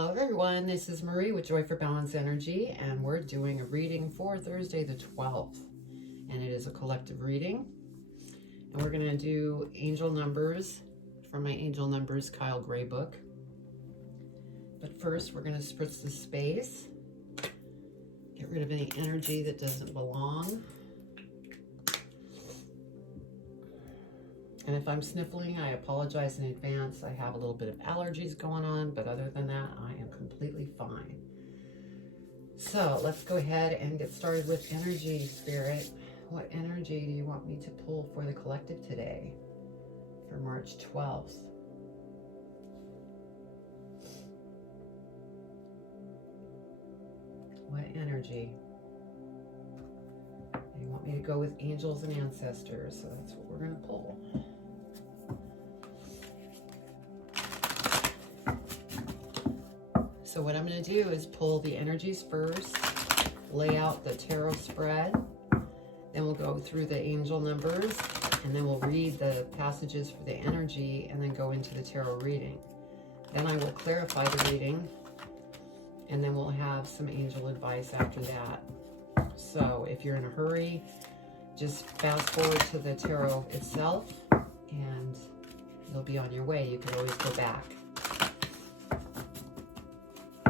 Hello everyone, this is Marie with Joy for Balance Energy, and we're doing a reading for Thursday the 12th, and it is a collective reading, and we're going to do angel numbers from my Angel Numbers Kyle Gray book. But first we're going to spritz the space, get rid of any energy that doesn't belong. And if I'm sniffling, I apologize in advance. I have a little bit of allergies going on, but other than that, I am completely fine. So let's go ahead and get started with energy, Spirit. What energy do you want me to pull for the collective today for March 12th? What energy? You want me to go with angels and ancestors, so that's what we're going to pull. So what I'm going to do is pull the energies first, lay out the tarot spread, then we'll go through the angel numbers, and then we'll read the passages for the energy, and then go into the tarot reading. Then I will clarify the reading, and then we'll have some angel advice after that. So if you're in a hurry, just fast forward to the tarot itself, and you'll be on your way. You can always go back.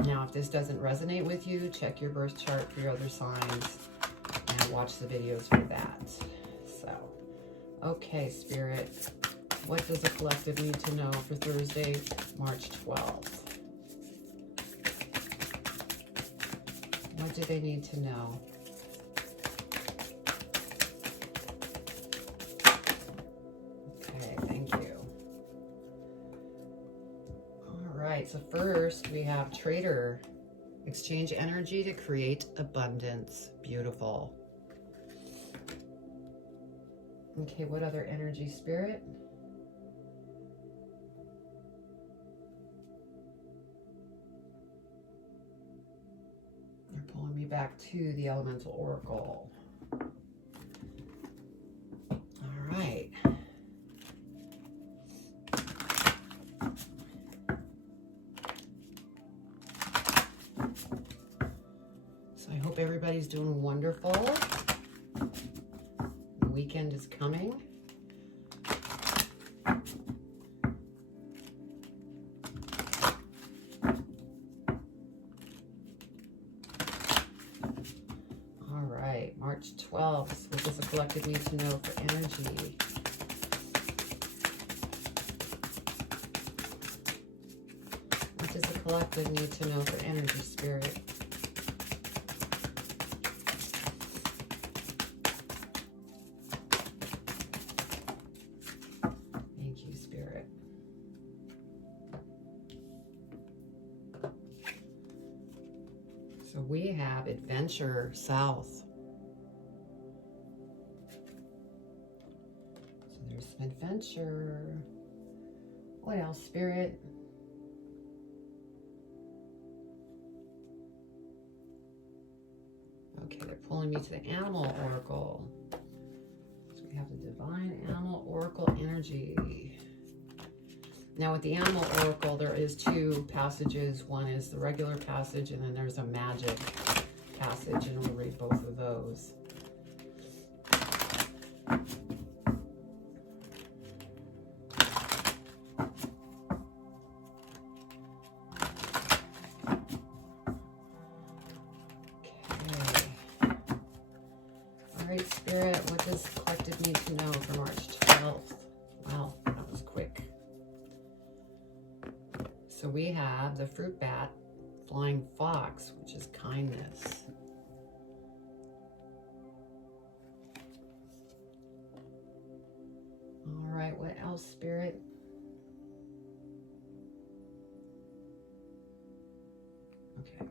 Now, if this doesn't resonate with you, check your birth chart for your other signs and watch the videos for that. So, okay, Spirit, what does the collective need to know for Thursday, March 12th? What do they need to know? Okay, thank you. So first we have Trader. Exchange energy to create abundance. Beautiful. Okay, what other energy, Spirit? They're pulling me back to the Elemental Oracle. All right. I hope everybody's doing wonderful. The weekend is coming. All right, March 12th. What does the collective need to know for energy? What does the collective need to know for energy, Spirit? So we have adventure south. So there's some adventure. What else, Spirit? Okay, they're pulling me to the Animal Oracle. So we have the Divine Animal Oracle energy. Now with the Animal Oracle, there is two passages. One is the regular passage, and then there's a magic passage, and we'll read both of those. Okay. All right, Spirit, what does the collective need to know for March 12th? Wow, that was quick. So we have the fruit bat, flying fox, which is kindness. All right, what else, Spirit? Okay.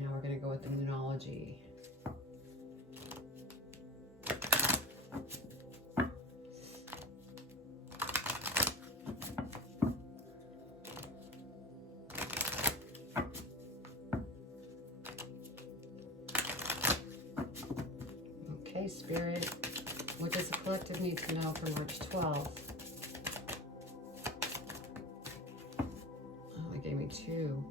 Now we're going to go with the Moonology. Okay, Spirit, what does the collective need to know for March 12th? 2.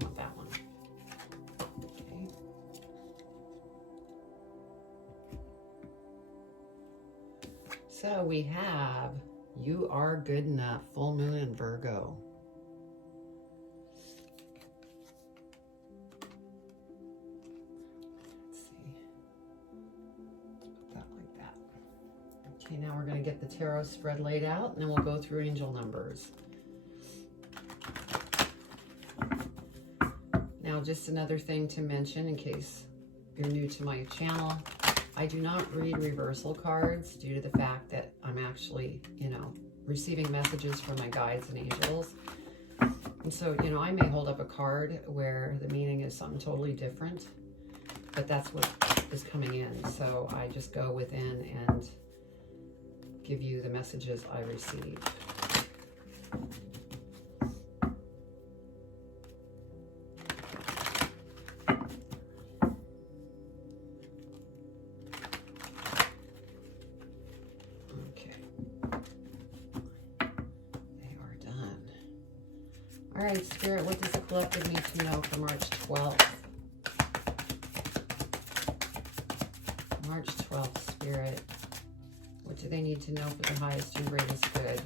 I want that one. Okay. So we have You Are Good Enough, full moon in Virgo. Let's see. Put that like that. Okay, now we're going to get the tarot spread laid out, and then we'll go through angel numbers. Now, just another thing to mention in case you're new to my channel, I do not read reversal cards due to the fact that I'm actually, receiving messages from my guides and angels. And so, I may hold up a card where the meaning is something totally different, but that's what is coming in. So I just go within and give you the messages I receive. All right, Spirit, what does the collective need to know for March 12th? March 12th, Spirit. What do they need to know for the highest and greatest good?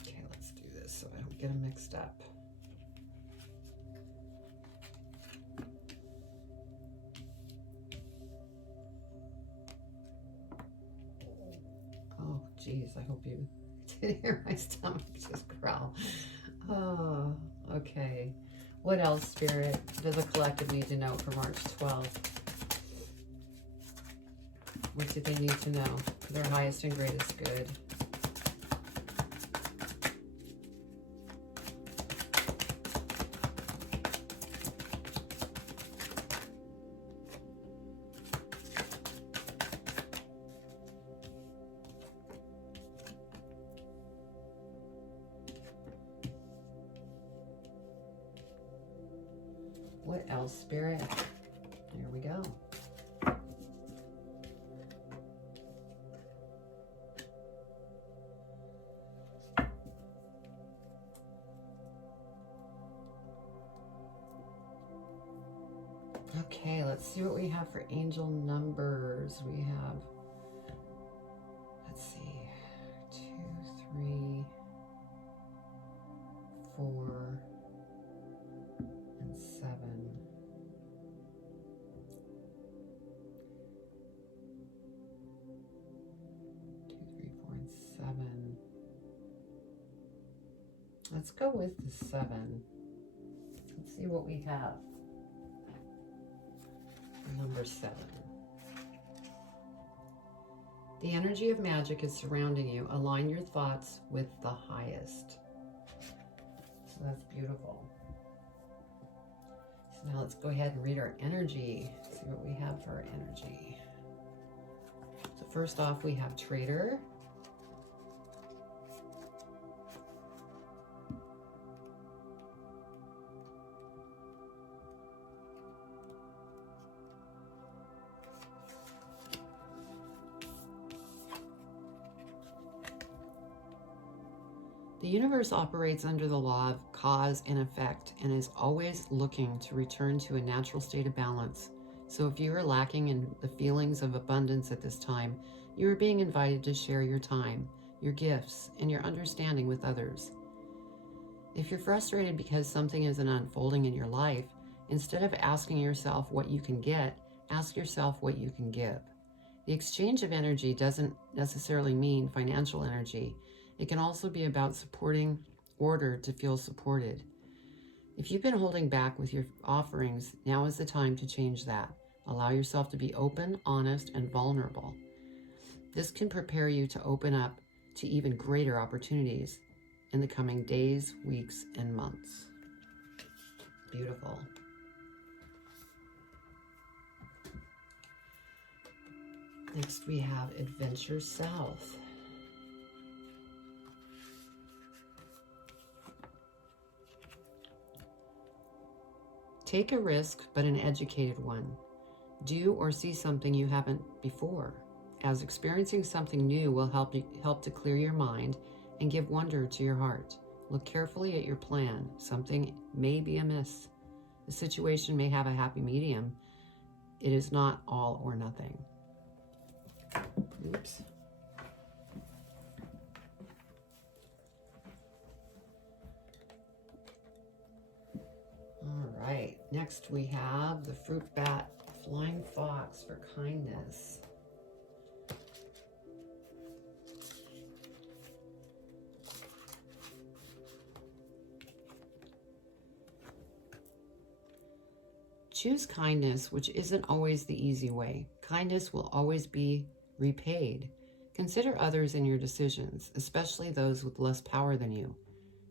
Okay, let's do this so I don't get them mixed up. Oh, geez, I hope you didn't hear my stomach just growl. Oh, okay. What else, Spirit, does a collective need to know for March 12th? What do they need to know for their highest and greatest good? What else, Spirit? There we go. Okay, let's see what we have for angel numbers. We have, let's see, 2, 3, 4, and 7. 2, 3, 4, and 7. Let's go with the 7. Let's see what we have. Number 7. The energy of magic is surrounding you. Align your thoughts with the highest. So that's beautiful. So now let's go ahead and read our energy. See what we have for our energy. So first off, we have Traitor. The universe operates under the law of cause and effect and is always looking to return to a natural state of balance. So if you are lacking in the feelings of abundance at this time, you are being invited to share your time, your gifts, and your understanding with others. If you're frustrated because something isn't unfolding in your life, instead of asking yourself what you can get, ask yourself what you can give. The exchange of energy doesn't necessarily mean financial energy. It can also be about supporting order to feel supported. If you've been holding back with your offerings, now is the time to change that. Allow yourself to be open, honest, and vulnerable. This can prepare you to open up to even greater opportunities in the coming days, weeks, and months. Beautiful. Next we have Adventure South. Take a risk, but an educated one. Do or see something you haven't before. as experiencing something new will help to clear your mind and give wonder to your heart. Look carefully at your plan. Something may be amiss. The situation may have a happy medium. It is not all or nothing. Oops. All right, next we have the fruit bat flying fox for kindness. Choose kindness, which isn't always the easy way. Kindness will always be repaid. Consider others in your decisions, especially those with less power than you.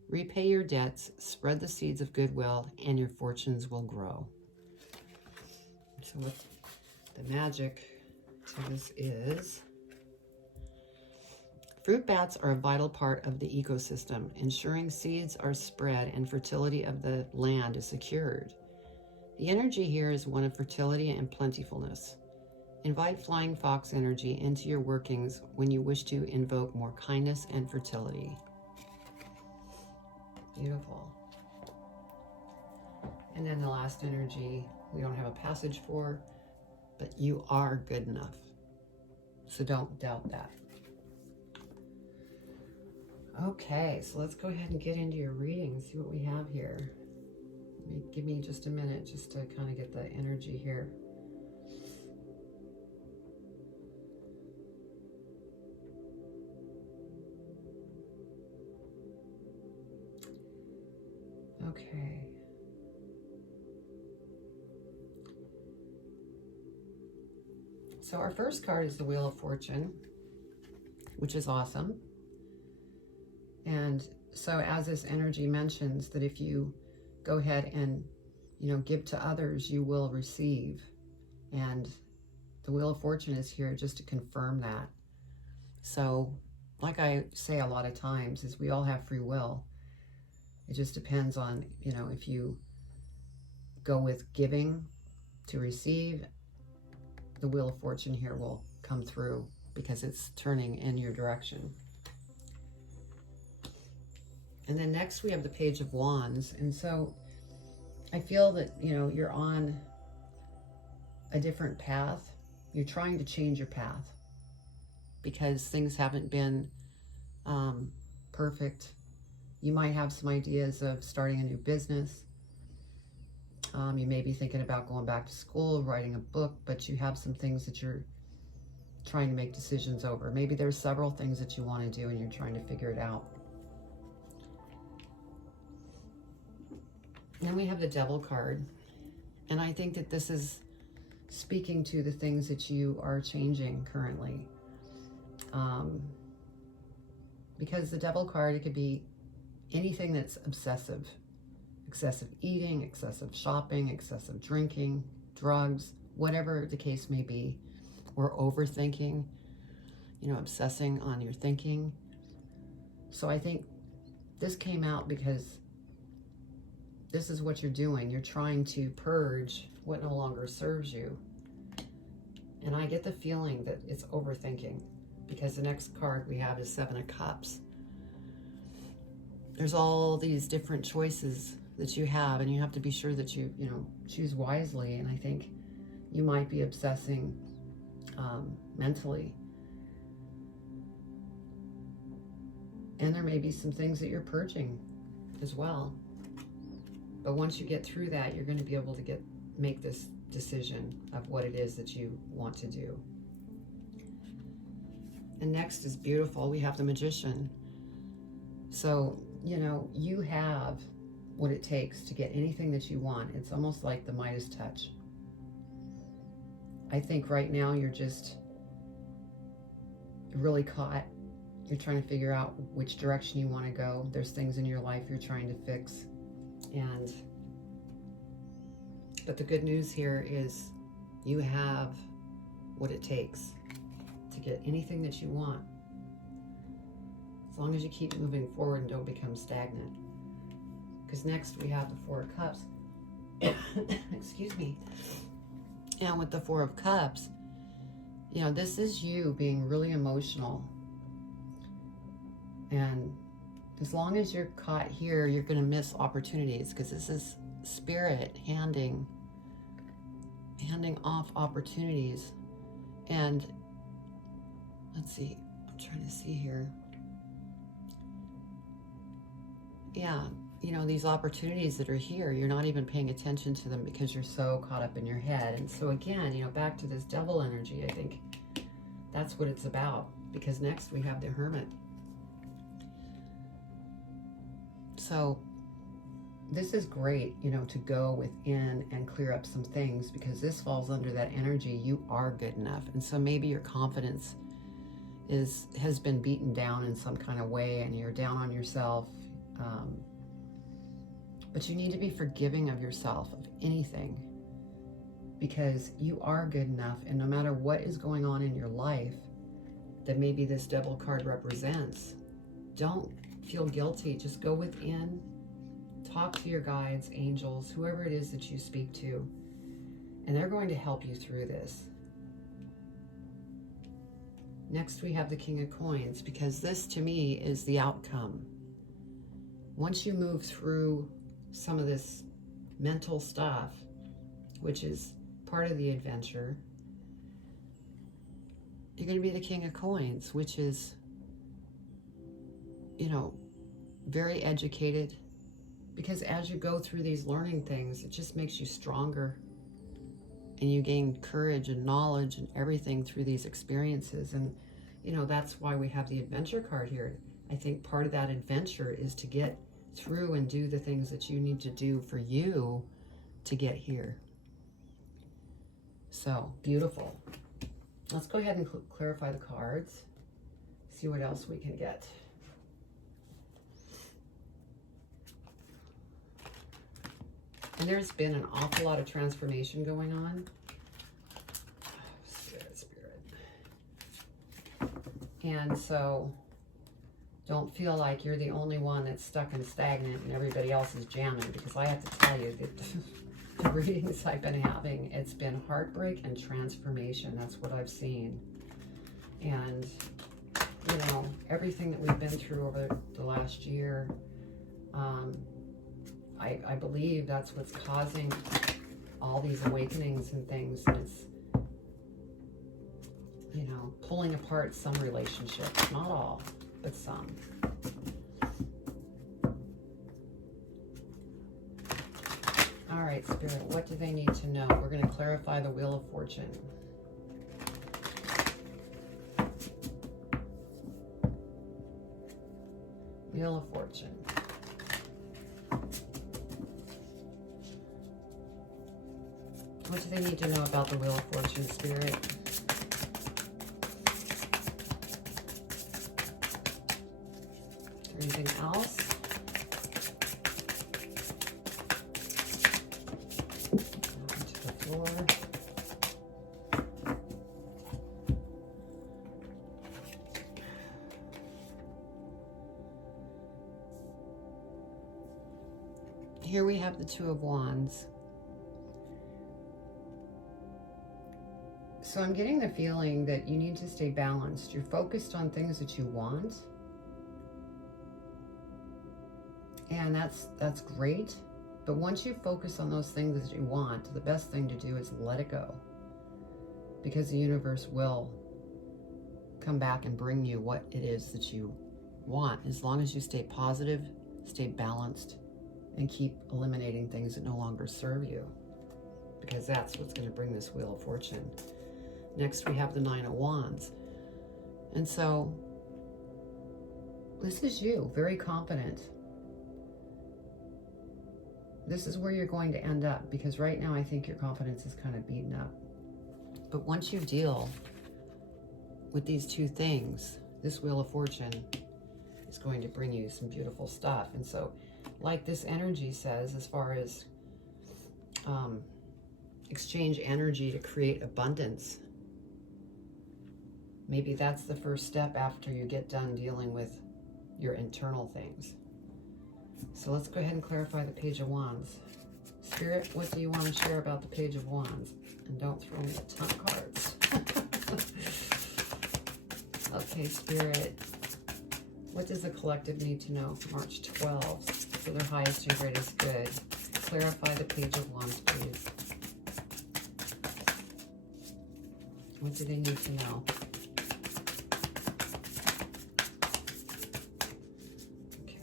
Repay your debts, spread the seeds of goodwill, and your fortunes will grow. So what the magic to this is, fruit bats are a vital part of the ecosystem, ensuring seeds are spread and fertility of the land is secured. The energy here is one of fertility and plentifulness. Invite flying fox energy into your workings when you wish to invoke more kindness and fertility. Beautiful. And then the last energy, we don't have a passage for, but you are good enough. So don't doubt that. Okay, so let's go ahead and get into your reading, see what we have here. Give me just a minute just to kind of get the energy here. Okay. So our first card is the Wheel of Fortune, which is awesome. And so as this energy mentions that if you go ahead and, give to others, you will receive. And the Wheel of Fortune is here just to confirm that. So like I say a lot of times is we all have free will. It just depends on, if you go with giving to receive, the Wheel of Fortune here will come through because it's turning in your direction. And then next we have the Page of Wands. And so I feel that, you're on a different path. You're trying to change your path because things haven't been perfect. You might have some ideas of starting a new business. You may be thinking about going back to school, writing a book, but you have some things that you're trying to make decisions over. Maybe there's several things that you want to do and you're trying to figure it out. Then we have the Devil card. And I think that this is speaking to the things that you are changing currently. Because the Devil card, it could be anything that's obsessive. Excessive eating, excessive shopping, excessive drinking, drugs, whatever the case may be, or overthinking, obsessing on your thinking. So I think this came out because this is what you're doing. You're trying to purge what no longer serves you. And I get the feeling that it's overthinking because the next card we have is Seven of Cups. There's all these different choices that you have, and you have to be sure that you choose wisely. And I think you might be obsessing mentally. And there may be some things that you're purging as well. But once you get through that, you're going to be able to make this decision of what it is that you want to do. And next is beautiful. We have the Magician. So, you have what it takes to get anything that you want. It's almost like the Midas touch. I think right now you're just really caught. You're trying to figure out which direction you want to go. There's things in your life you're trying to fix. But the good news here is you have what it takes to get anything that you want. As long as you keep moving forward and don't become stagnant. Because next we have the Four of Cups. Excuse me. And with the Four of Cups, You know, this is you being really emotional. And as long as you're caught here, you're going to miss opportunities, because this is spirit handing off opportunities. And let's see, I'm trying to see here. Yeah, you know, these opportunities that are here, you're not even paying attention to them because you're so caught up in your head. And so again, you know, back to this devil energy, I think that's what it's about, because next we have the Hermit. So this is great, you know, to go within and clear up some things, because this falls under that energy. You are good enough. And so maybe your confidence has been beaten down in some kind of way, and you're down on yourself. But you need to be forgiving of yourself, of anything, because you are good enough. And no matter what is going on in your life that maybe this devil card represents, don't feel guilty. Just go within, talk to your guides, angels, whoever it is that you speak to, and they're going to help you through this. Next, we have the King of Coins, because this to me is the outcome. Once you move through some of this mental stuff, which is part of the adventure, you're going to be the King of Coins, which is, you know, very educated, because as you go through these learning things, it just makes you stronger, and you gain courage and knowledge and everything through these experiences. And, you know, that's why we have the adventure card here. I think part of that adventure is to get through and do the things that you need to do for you to get here. So beautiful. Let's go ahead and clarify the cards, see what else we can get. And there's been an awful lot of transformation going on. Spirit. And so don't feel like you're the only one that's stuck and stagnant and everybody else is jamming, because I have to tell you that the readings I've been having, it's been heartbreak and transformation. That's what I've seen. And, you know, everything that we've been through over the last year, I believe that's what's causing all these awakenings and things. And it's, you know, pulling apart some relationships, not all, but some. All right, Spirit, what do they need to know? We're going to clarify the Wheel of Fortune. Wheel of Fortune. What do they need to know about the Wheel of Fortune, Spirit? Anything else? Onto the floor. Here we have the Two of Wands. So I'm getting the feeling that you need to stay balanced. You're focused on things that you want. And that's great. But once you focus on those things that you want, the best thing to do is let it go. Because the universe will come back and bring you what it is that you want, as long as you stay positive, stay balanced, and keep eliminating things that no longer serve you. Because that's what's going to bring this Wheel of Fortune. Next, we have the Nine of Wands. And so, this is you, very confident. This is where you're going to end up, because right now I think your confidence is kind of beaten up. But once you deal with these two things, this Wheel of Fortune is going to bring you some beautiful stuff. And so, like this energy says, as far as exchange energy to create abundance, maybe that's the first step after you get done dealing with your internal things. So let's go ahead and clarify the Page of Wands. Spirit, what do you want to share about the Page of Wands? And don't throw me a ton of cards. Okay, Spirit. What does the collective need to know for March 12th for their highest and greatest good? Clarify the Page of Wands, please. What do they need to know? Okay,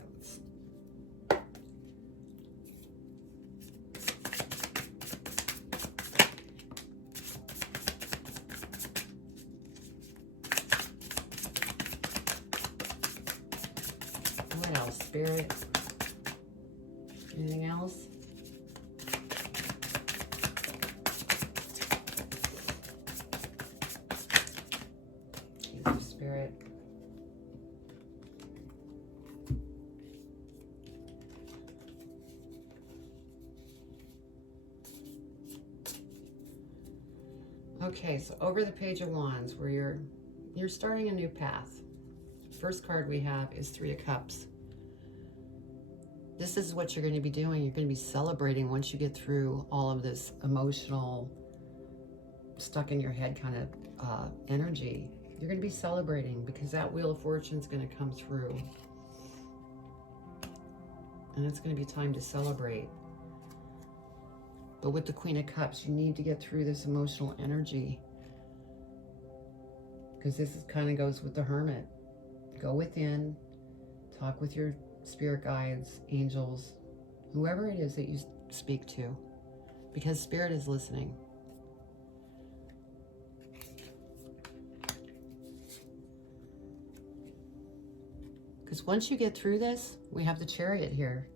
what else, Spirit? Anything else? Jesus, Spirit. Okay, so over the Page of Wands, where you're starting a new path. First card we have is Three of Cups. This is what you're going to be doing. You're going to be celebrating once you get through all of this emotional, stuck in your head kind of energy. You're going to be celebrating because that Wheel of Fortune is going to come through. And it's going to be time to celebrate. But with the Queen of Cups, you need to get through this emotional energy. Because this kind of goes with the Hermit. Go within, talk with your spirit guides, angels, whoever it is that you speak to. Because Spirit is listening. Because once you get through this, we have the Chariot here.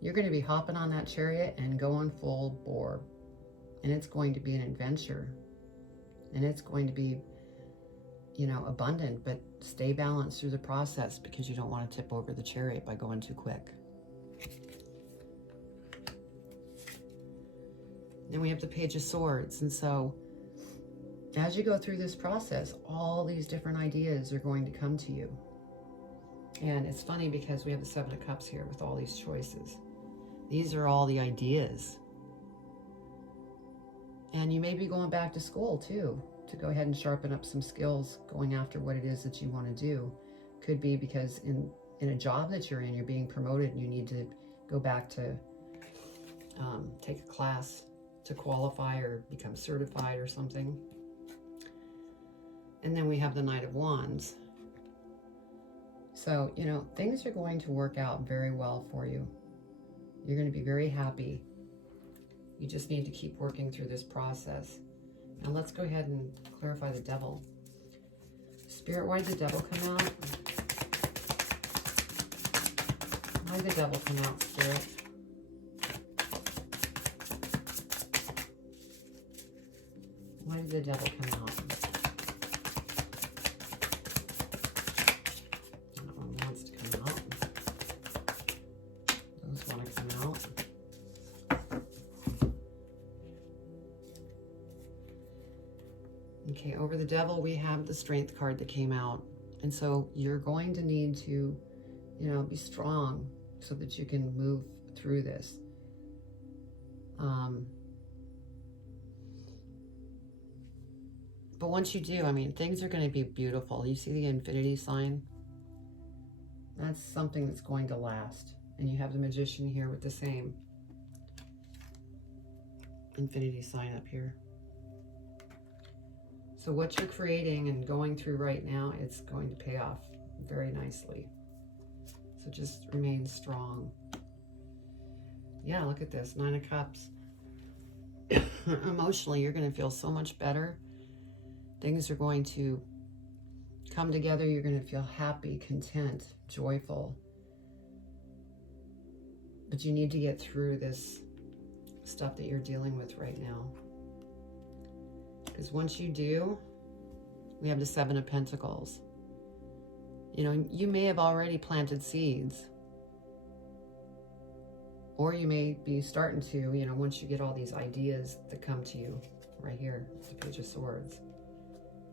You're going to be hopping on that chariot and going full bore. And it's going to be an adventure. And it's going to be, you know, abundant, but stay balanced through the process because you don't want to tip over the chariot by going too quick. Then we have the Page of Swords. And so as you go through this process, all these different ideas are going to come to you. And it's funny because we have the Seven of Cups here with all these choices. These are all the ideas. And you may be going back to school too, to go ahead and sharpen up some skills going after what it is that you want to do. Could be because in a job that you're in, you're being promoted and you need to go back to take a class to qualify or become certified or something. And then we have the Knight of Wands. So, you know, things are going to work out very well for you. You're going to be very happy. You just need to keep working through this process. Now let's go ahead and clarify the Devil. Spirit, why did the Devil come out? Why did the Devil come out, Spirit? Why did the Devil come out? That one wants to come out. Those want to come out. Okay, over the Devil, we have the Strength card that came out. And so you're going to need to, you know, be strong so that you can move through this. But once you do, I mean, things are going to be beautiful. You see the infinity sign? That's something that's going to last. And you have the Magician here with the same infinity sign up here. So what you're creating and going through right now, it's going to pay off very nicely. So just remain strong. Yeah, look at this, 9 of Cups. Emotionally, you're going to feel so much better. Things are going to come together. You're going to feel happy, content, joyful. But you need to get through this stuff that you're dealing with right now. Because once you do, we have the 7 of Pentacles. You know, you may have already planted seeds. Or you may be starting to, you know, once you get all these ideas that come to you right here, the Page of Swords.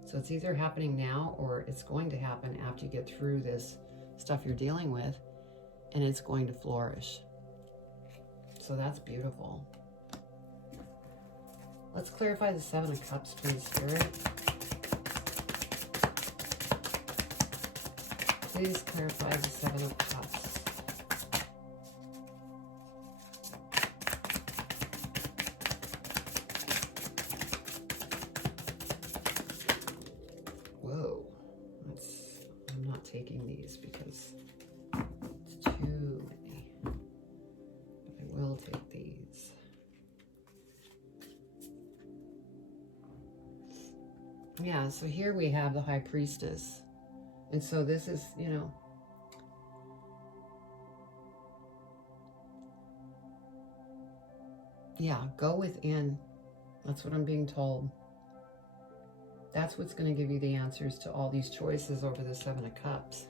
So it's either happening now or it's going to happen after you get through this stuff you're dealing with, and it's going to flourish. So that's beautiful. Let's clarify the 7 of Cups, please, Spirit. Please clarify the Seven of Cups. Whoa. I'm not taking these because it's too many. But I will take these. Yeah, so here we have the High Priestess. And so this is, you know, yeah, go within. That's what I'm being told. That's what's going to give you the answers to all these choices over the Seven of Cups.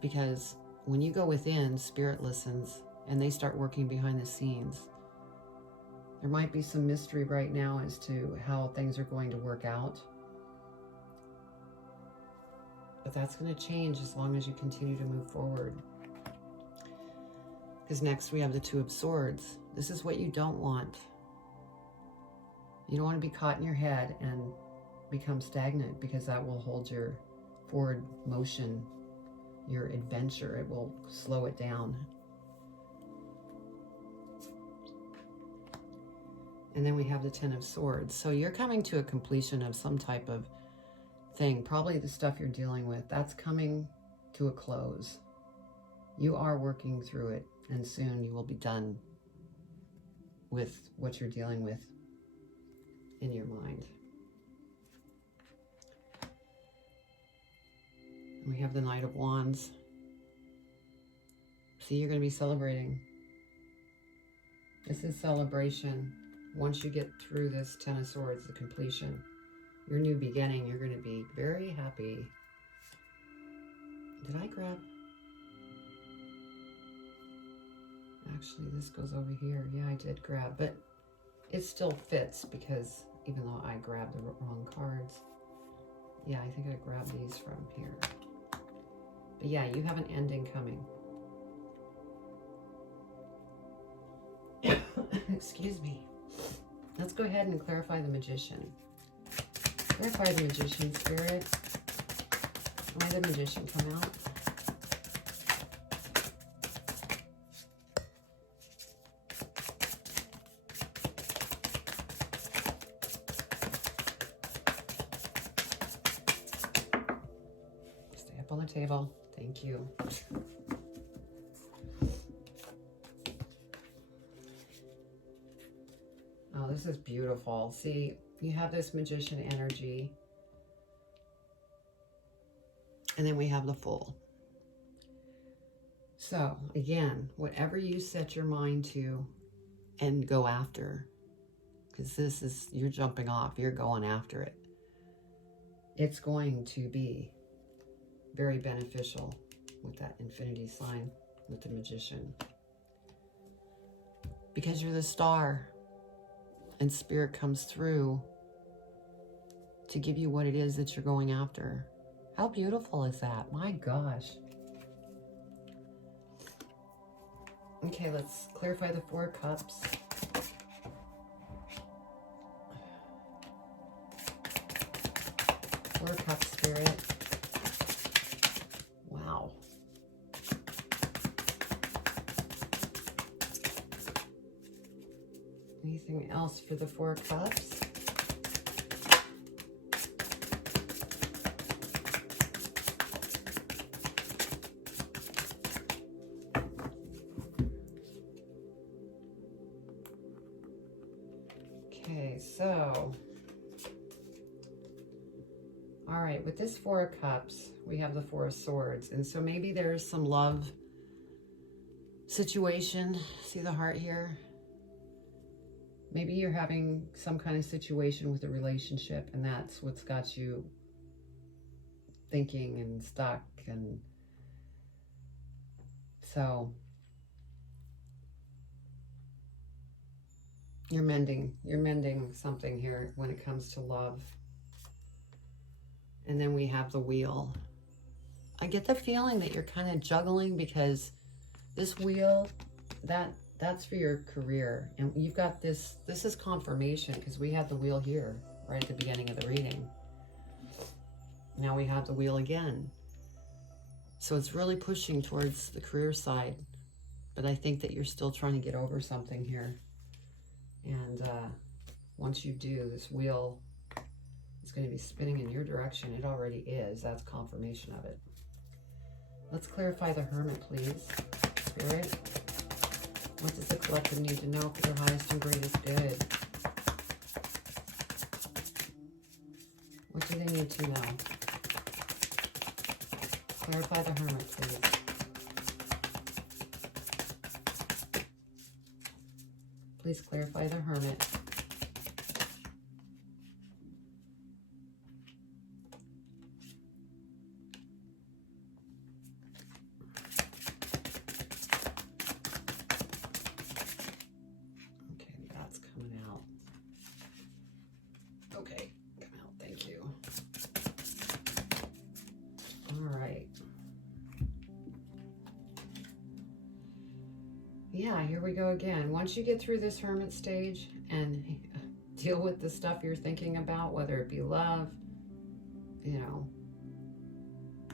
Because when you go within, Spirit listens and they start working behind the scenes. There might be some mystery right now as to how things are going to work out. But that's going to change as long as you continue to move forward. Because next we have the Two of Swords. This is what you don't want. You don't want to be caught in your head and become stagnant, because that will hold your forward motion, your adventure. It will slow it down. And then we have the Ten of Swords. So you're coming to a completion of some type of thing. Probably the stuff you're dealing with, that's coming to a close. You are working through it, and soon you will be done with what you're dealing with in your mind. We have the Knight of Wands. See, you're going to be celebrating. This is celebration. Once you get through this Ten of Swords, the completion, your new beginning, you're going to be very happy. Did I grab? Actually, this goes over here. Yeah, I did grab, but it still fits because even though I grabbed the wrong cards. Yeah, I think I grabbed these from here. But yeah, you have an ending coming. Excuse me. Let's go ahead and clarify the Magician. Clarify the Magician, Spirit. Why did the Magician come out? Stay up on the table. Thank you. Oh, this is beautiful. See, you have this Magician energy. And then we have the Fool. So, again, whatever you set your mind to and go after, because this is, you're jumping off, you're going after it. It's going to be very beneficial with that infinity sign, with the Magician. Because you're the star. And Spirit comes through to give you what it is that you're going after. How beautiful is that? My gosh. Okay, let's clarify the Four of Cups. Four of Cups, Spirit. Wow. Anything else for the Four of Cups? Okay, so, all right, with this Four of Cups, we have the Four of Swords. And so maybe there's some love situation. See the heart here? Maybe you're having some kind of situation with a relationship, and that's what's got you thinking and stuck. And so you're mending something here when it comes to love. And then we have the Wheel. I get the feeling that you're kind of juggling, because this wheel, that's for your career. And you've got this is confirmation, because we had the Wheel here right at the beginning of the reading. Now we have the Wheel again. So it's really pushing towards the career side. But I think that you're still trying to get over something here. And once you do, this wheel is going to be spinning in your direction. It already is. That's confirmation of it. Let's clarify the Hermit, please. Spirit, what does the collective need to know for their highest and greatest good? What do they need to know? Clarify the Hermit, please. Please clarify the Hermit. Okay, that's coming out. Okay, come out, thank you. All right. Yeah, here we go again. Once you get through this Hermit stage and deal with the stuff you're thinking about, whether it be love, you know,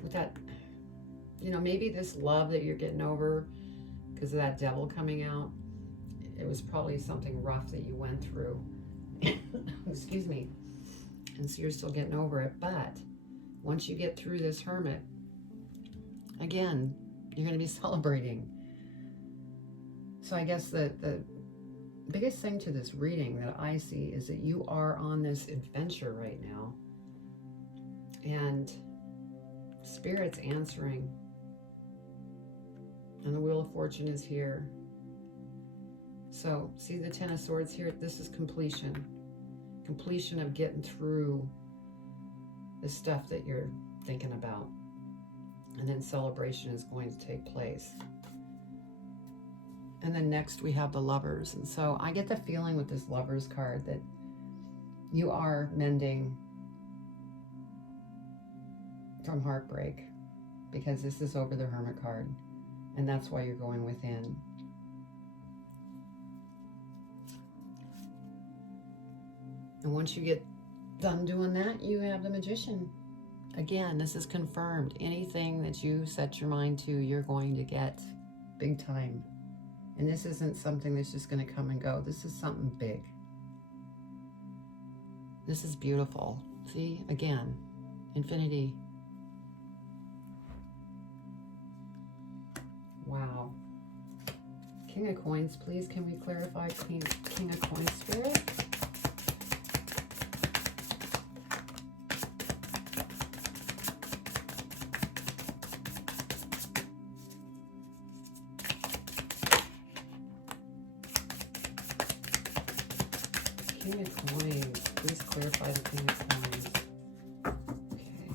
with that, you know, maybe this love that you're getting over because of that devil coming out, it was probably something rough that you went through. Excuse me. And so you're still getting over it. But once you get through this Hermit, again, you're going to be celebrating. So I guess the biggest thing to this reading that I see is that you are on this adventure right now. And Spirit's answering. And the Wheel of Fortune is here. So see the Ten of Swords here? This is completion. Completion of getting through the stuff that you're thinking about. And then celebration is going to take place. And then next we have the Lovers. And so I get the feeling with this Lovers card that you are mending from heartbreak, because this is over the Hermit card. And that's why you're going within. And once you get done doing that, you have the Magician. Again, this is confirmed. Anything that you set your mind to, you're going to get big time. And this isn't something that's just going to come and go. This is something big. This is beautiful. See, again, infinity. Wow. King of Coins, please. Can we clarify King of Coins, Spirit? King of Coins. Please clarify the King of Coins. Okay.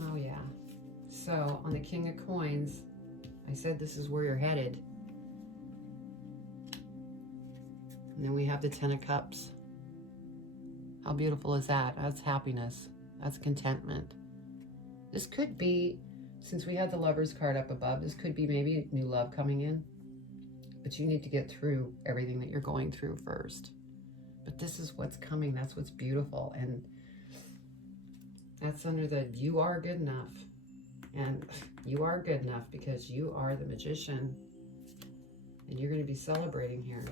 Oh, yeah. So, on the King of Coins, I said this is where you're headed. And then we have the Ten of Cups. How beautiful is that? That's happiness. That's contentment. This could be, since we had the Lovers card up above, this could be maybe new love coming in. But you need to get through everything that you're going through first. But this is what's coming. That's what's beautiful. And that's under the you are good enough. And you are good enough because you are the Magician. And you're going to be celebrating here.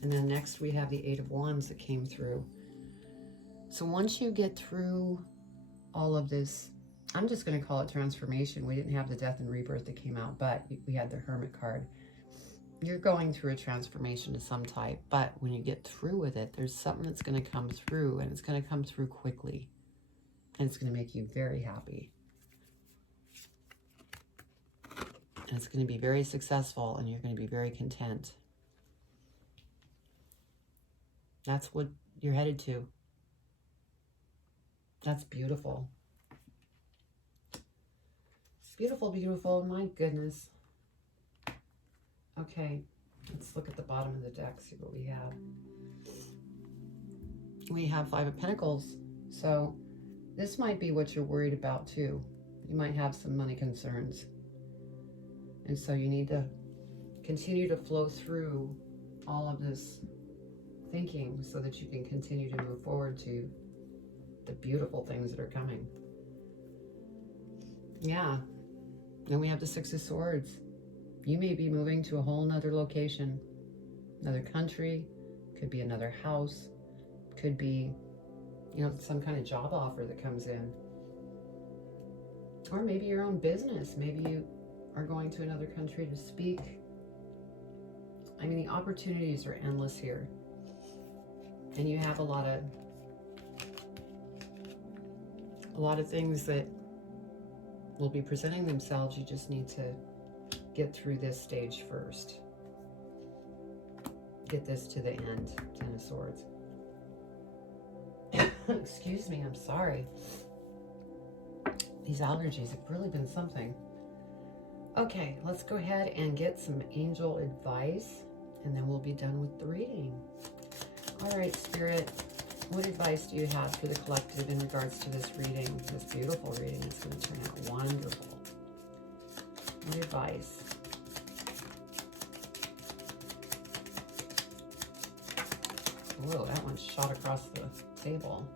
And then next we have the Eight of Wands that came through. So once you get through all of this, I'm just going to call it transformation. We didn't have the Death and Rebirth that came out, but we had the Hermit card. You're going through a transformation of some type, but when you get through with it, there's something that's going to come through, and it's going to come through quickly, and it's going to make you very happy. And it's going to be very successful, and you're going to be very content. That's what you're headed to. That's beautiful. Beautiful, beautiful. My goodness. Okay, let's look at the bottom of the deck, see what we have. We have Five of Pentacles. So this might be what you're worried about too. You might have some money concerns. And so you need to continue to flow through all of this thinking so that you can continue to move forward to the beautiful things that are coming. Yeah. Then we have the Six of Swords. You may be moving to a whole nother location, another country, could be another house, could be, some kind of job offer that comes in. Or maybe your own business. Maybe you are going to another country to speak. I mean, the opportunities are endless here. And you have a lot of things that will be presenting themselves. You just need to get through this stage first. Get this to the end. Ten of Swords. Excuse me, I'm sorry. These allergies have really been something. Okay, let's go ahead and get some angel advice, and then we'll be done with the reading. All right, Spirit, what advice do you have for the collective in regards to this reading, this beautiful reading? It's going to turn out wonderful. What advice? Whoa, that one shot across the table.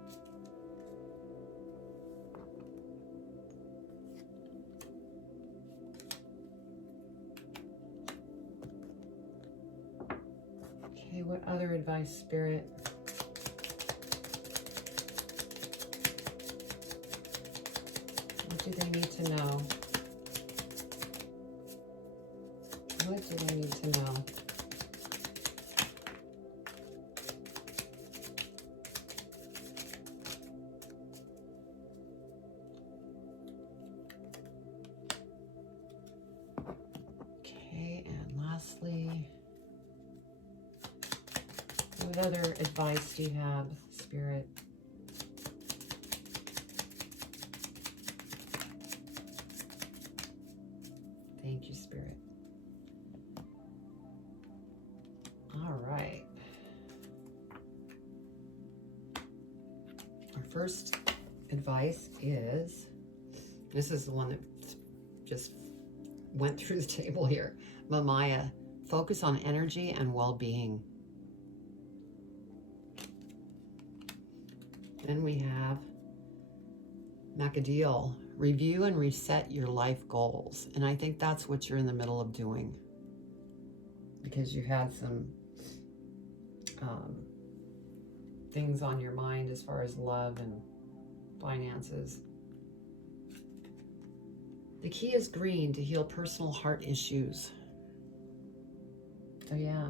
Okay, what other advice, Spirit? What do they need to know? What do they need to know? Okay, and lastly, what other advice do you have, Spirit? Thank you, Spirit. All right. Our first advice is, this is the one that just went through the table here. Mamaya, focus on energy and well-being. Then we have Macadil, review and reset your life goals. And I think that's what you're in the middle of doing, because you had some things on your mind as far as love and finances. The key is green to heal personal heart issues. So yeah.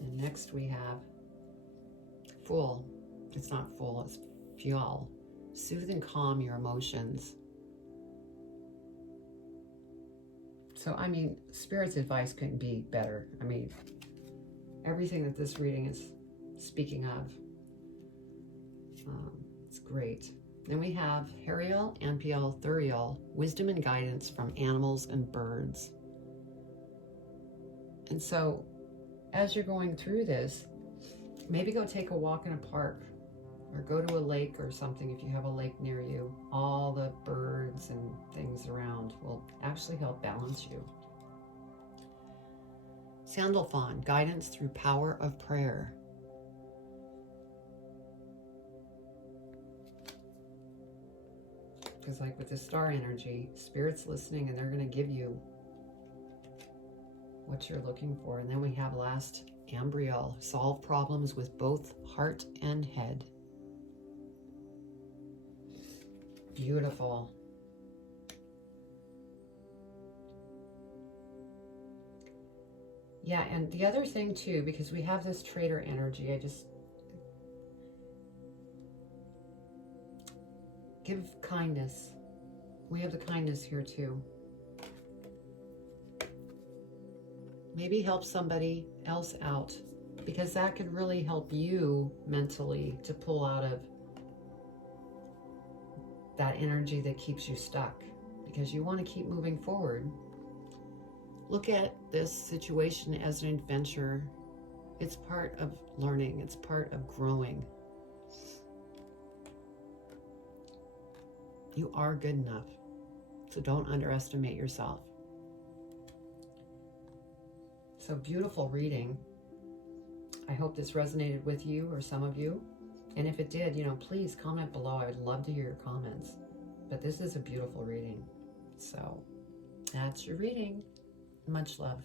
And next we have Fool. It's not Fool, it's Fuel. Soothe and calm your emotions. So, I mean, Spirit's advice couldn't be better. I mean, everything that this reading is speaking of, it's great. Then we have Hariel, Ampiel, Thuriel, wisdom and guidance from animals and birds. And so, as you're going through this, maybe go take a walk in a park, or go to a lake or something if you have a lake near you. All the birds and things around will actually help balance you. Sandalphon, guidance through power of prayer. Because like with the star energy, Spirit's listening and they're going to give you what you're looking for. And then we have last, Ambriel, solve problems with both heart and head. Beautiful. Yeah, and the other thing too, because we have this traitor energy, I just give kindness. We have the kindness here too. Maybe help somebody else out, because that could really help you mentally to pull out of that energy that keeps you stuck, because you want to keep moving forward. Look at this situation as an adventure. It's part of learning. It's part of growing. You are good enough, so don't underestimate yourself. So beautiful reading. I hope this resonated with you or some of you. And if it did, you know, please comment below. I would love to hear your comments. But this is a beautiful reading. So that's your reading. Much love.